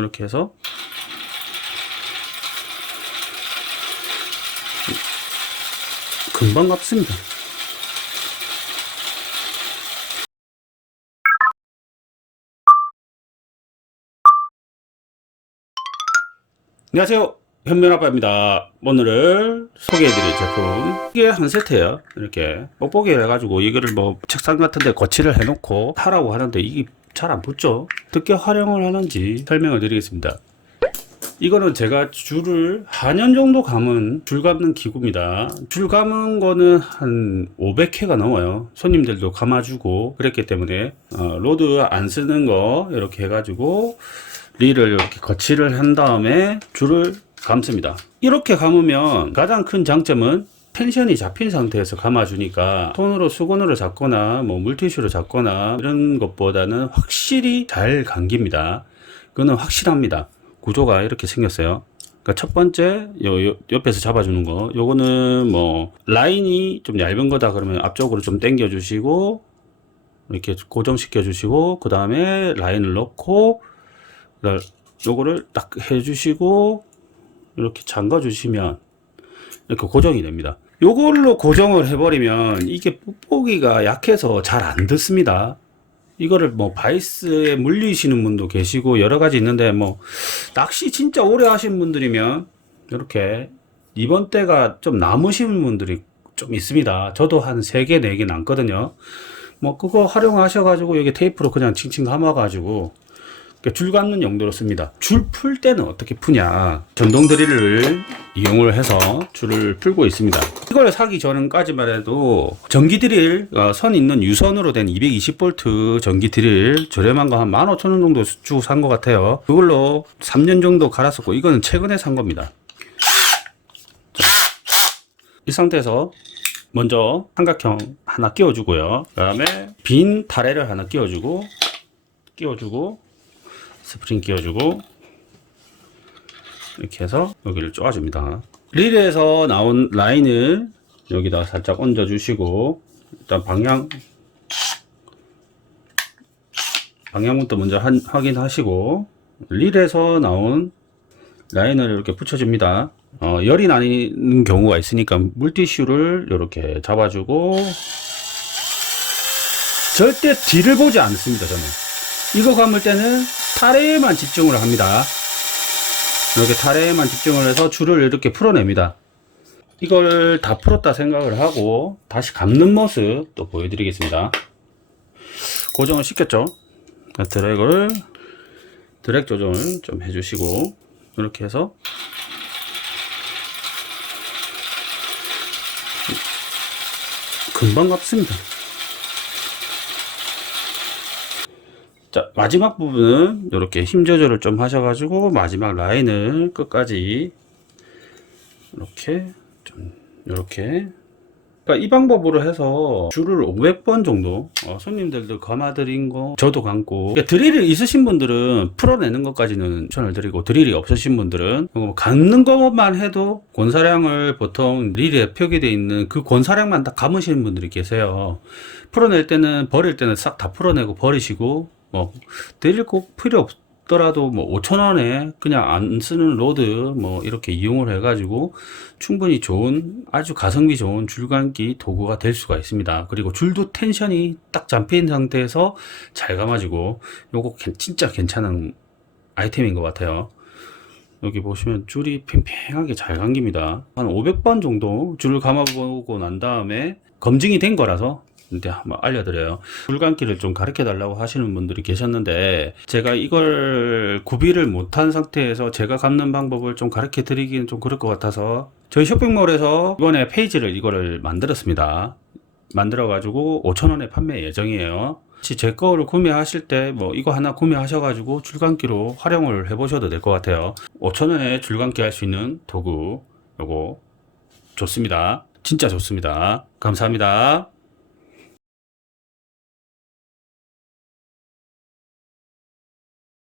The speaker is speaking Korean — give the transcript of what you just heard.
이렇게 해서 금방 갚습니다. 안녕하세요. 현면아빠입니다. 오늘 소개해드릴 제품. 이게 한 세트예요. 이렇게 뽁뽁이 해가지고 이거를 뭐 책상 같은 데 거치를 해놓고 하라고 하는데 이게 잘 안 붙죠? 어떻게 활용을 하는지 설명을 드리겠습니다. 이거는 제가 줄을 4년 정도 감은 줄 감는 기구입니다. 줄 감은 거는 한 500회가 넘어요. 손님들도 감아주고 그랬기 때문에 어, 로드 안 쓰는 거 이렇게 해가지고 릴을 이렇게 거치를 한 다음에 줄을 감습니다. 이렇게 감으면 가장 큰 장점은 텐션이 잡힌 상태에서 감아주니까 손으로 수건으로 잡거나 뭐 물티슈로 잡거나 이런 것보다는 확실히 잘 감깁니다. 그거는 확실합니다. 구조가 이렇게 생겼어요. 그러니까 첫 번째 요, 요 옆에서 잡아주는 거 요거는 뭐 라인이 좀 얇은 거다 그러면 앞쪽으로 좀 당겨 주시고 이렇게 고정시켜 주시고 그 다음에 라인을 넣고 요거를 딱 해주시고 이렇게 잠가 주시면 이렇게 고정이 됩니다. 요걸로 고정을 해버리면 이게 뽁뽁이가 약해서 잘 안 듣습니다. 이거를 뭐 바이스에 물리시는 분도 계시고 여러 가지 있는데 뭐 낚시 진짜 오래 하신 분들이면 이렇게 이번 때가 좀 남으신 분들이 좀 있습니다. 저도 한 3개, 4개 남거든요. 뭐 그거 활용하셔가지고 여기 테이프로 그냥 칭칭 감아가지고 그러니까 줄 감는 용도로 씁니다. 줄 풀 때는 어떻게 푸냐? 전동 드릴을 이용을 해서 줄을 풀고 있습니다. 이걸 사기 전까지만 해도 전기 드릴 어, 선 있는 유선으로 된 220V 전기 드릴 저렴한 거 한 15,000원 정도 주고 산 것 같아요. 그걸로 3년 정도 갈았었고 이거는 최근에 산 겁니다. 자, 이 상태에서 먼저 삼각형 하나 끼워주고요. 그 다음에 빈 타레를 하나 끼워주고 끼워주고 스프링 끼워주고 이렇게 해서 여기를 쪼아줍니다. 릴에서 나온 라인을 여기다 살짝 얹어 주시고 일단 방향 방향부터 먼저 한- 확인하시고 릴에서 나온 라인을 이렇게 붙여줍니다. 어, 열이 나는 경우가 있으니까 물티슈를 이렇게 잡아주고 절대 뒤를 보지 않습니다. 저는 이거 감을 때는 타레에만 집중을 합니다. 이렇게 타레에만 집중을 해서 줄을 이렇게 풀어냅니다. 이걸 다 풀었다 생각을 하고 다시 감는 모습 또 보여드리겠습니다. 고정을 시켰죠. 드래그를 드랙 조정을 좀 해주시고 이렇게 해서 금방 감습니다. 자, 마지막 부분은 이렇게 힘 조절을 좀 하셔가지고 마지막 라인을 끝까지 이렇게 좀 이렇게. 그러니까 이 방법으로 해서 줄을 500번 정도 어, 손님들도 감아드린 거 저도 감고. 그러니까 드릴이 있으신 분들은 풀어내는 것까지는 추천을 드리고 드릴이 없으신 분들은 뭐 감는 것만 해도 권사량을 보통 릴에 표기되어 있는 그 권사량만 다 감으시는 분들이 계세요. 풀어낼 때는 버릴 때는 싹 다 풀어내고 버리시고 뭐 드릴 꼭 필요 없더라도 뭐 5천 원에 그냥 안 쓰는 로드 뭐 이렇게 이용을 해가지고 충분히 좋은 아주 가성비 좋은 줄감기 도구가 될 수가 있습니다. 그리고 줄도 텐션이 딱 잡힌 상태에서 잘 감아지고 요거 괜- 진짜 괜찮은 아이템인 것 같아요. 여기 보시면 줄이 팽팽하게 잘 감깁니다. 한 500번 정도 줄을 감아보고 난 다음에 검증이 된 거라서 근데 한번 알려드려요. 줄감기를 좀 가르쳐 달라고 하시는 분들이 계셨는데 제가 이걸 구비를 못한 상태에서 제가 감는 방법을 좀 가르쳐 드리기는 좀 그럴 것 같아서 저희 쇼핑몰에서 이번에 페이지를 이거를 만들었습니다. 만들어 가지고 5,000원에 판매 예정이에요. 혹시 제 거를 구매하실 때 뭐 이거 하나 구매하셔가지고 줄감기로 활용을 해보셔도 될 것 같아요. 5,000원에 줄감기 할 수 있는 도구 요거 좋습니다. 진짜 좋습니다. 감사합니다.